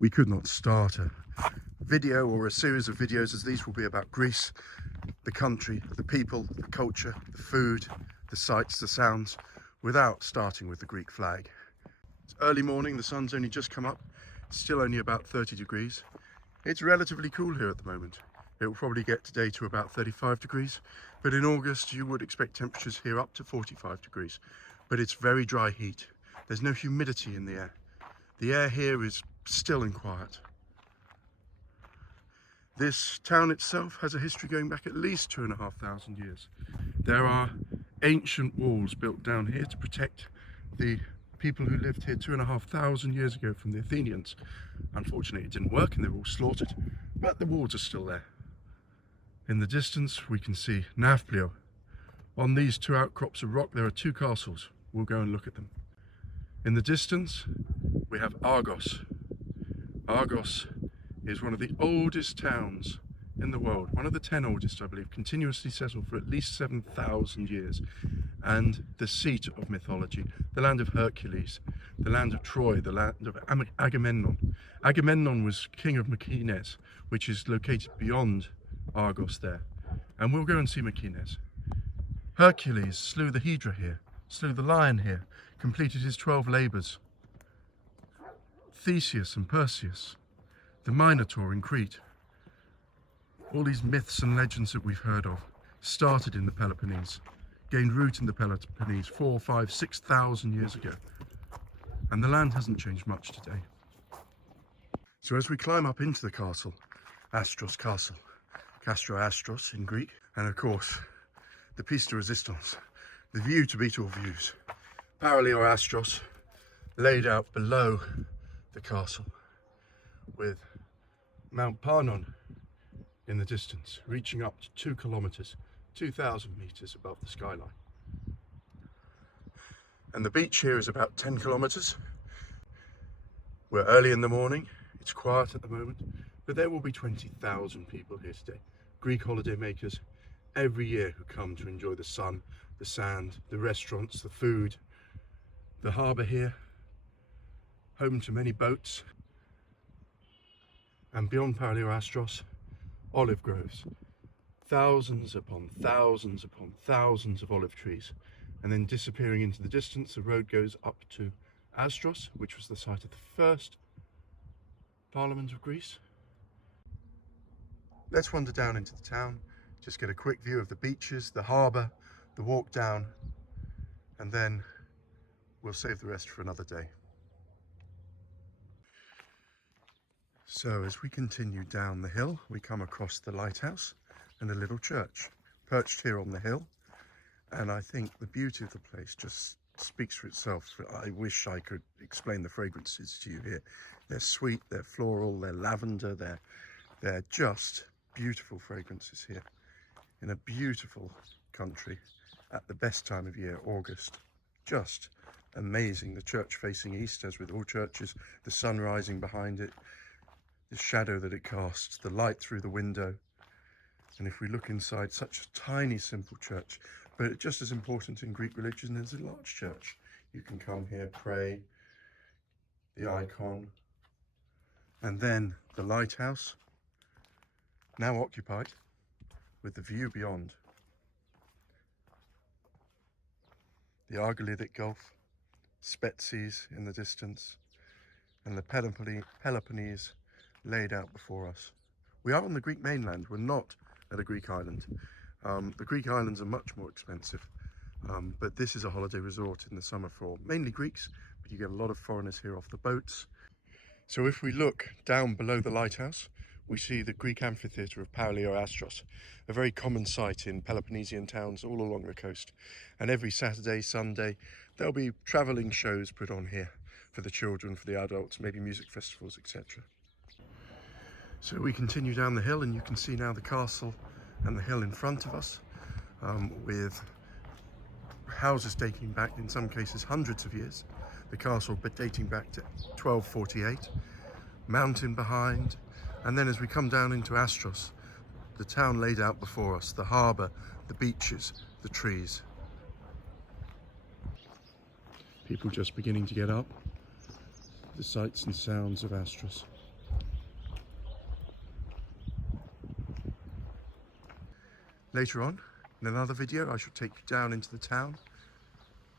we could not start a video or a series of videos, as these will be about Greece, the country, the people, the culture, the food, the sights, the sounds, without starting with the Greek flag. It's early morning, the sun's only just come up, it's still only about 30 degrees. It's relatively cool here at the moment. It will probably get today to about 35 degrees, but in August you would expect temperatures here up to 45 degrees. But it's very dry heat. There's no humidity in the air. The air here is still and quiet. This town itself has a history going back at least 2,500 years. There are ancient walls built down here to protect the people who lived here 2,500 years ago from the Athenians. Unfortunately, it didn't work and they were all slaughtered, but the walls are still there. In the distance, we can see Nafplio. On these two outcrops of rock, there are two castles. We'll go and look at them. In the distance, we have Argos. Argos is one of the oldest towns in the world, one of the 10 oldest, I believe, continuously settled for at least 7,000 years, and the seat of mythology, the land of Hercules, the land of Troy, the land of Agamemnon. Agamemnon was king of Mykines, which is located beyond Argos there, and we'll go and see Mykines. Hercules slew the Hydra here, slew the lion here, completed his 12 labours. Theseus and Perseus, the Minotaur in Crete. All these myths and legends that we've heard of started in the Peloponnese, gained root in the Peloponnese 4, 5, 6,000 years ago. And the land hasn't changed much today. So as we climb up into the castle, Astros Castle, Castro Astros in Greek, and of course, the piece de resistance, the view to beat all views, Paralio Astros, laid out below the castle, with Mount Parnon in the distance, reaching up to 2 kilometers, 2,000 meters above the skyline. And the beach here is about 10 kilometers. We're early in the morning, it's quiet at the moment, but there will be 20,000 people here today. Greek holiday makers every year who come to enjoy the sun, the sand, the restaurants, the food, the harbour here, home to many boats. And beyond Paralio Astros, olive groves, thousands upon thousands upon thousands of olive trees, and then disappearing into the distance, the road goes up to Astros, which was the site of the first Parliament of Greece. Let's wander down into the town, just get a quick view of the beaches, the harbour, the walk down, and then we'll save the rest for another day. So as we continue down the hill, we come across the lighthouse and a little church perched here on the hill. And I think the beauty of the place just speaks for itself. I wish I could explain the fragrances to you here. They're sweet, they're floral, they're lavender, they're just beautiful fragrances here in a beautiful country at the best time of year, August. Just amazing. The church facing east, as with all churches, the sun rising behind it, the shadow that it casts, the light through the window. And if we look inside, such a tiny, simple church, but just as important in Greek religion as a large church. You can come here, pray, the icon, and then the lighthouse, now occupied, with the view beyond. The Argolithic Gulf, Spetses in the distance, and the Peloponnese laid out before us. We are on the Greek mainland, we're not at a Greek island. The Greek islands are much more expensive, but this is a holiday resort in the summer for mainly Greeks, but you get a lot of foreigners here off the boats. So if we look down below the lighthouse, we see the Greek amphitheatre of Paralio Astros, a very common sight in Peloponnesian towns all along the coast. And every Saturday, Sunday, there'll be travelling shows put on here for the children, for the adults, maybe music festivals, etc. So we continue down the hill and you can see now the castle and the hill in front of us, with houses dating back, in some cases, hundreds of years. The castle but dating back to 1248, mountain behind, and then as we come down into Astros, the town laid out before us, the harbour, the beaches, the trees. People just beginning to get up, the sights and sounds of Astros. Later on, in another video, I shall take you down into the town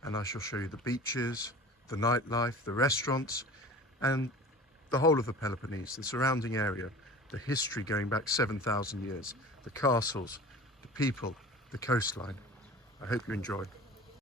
and I shall show you the beaches, the nightlife, the restaurants, and the whole of the Peloponnese, the surrounding area, the history going back 7,000 years, the castles, the people, the coastline. I hope you enjoy.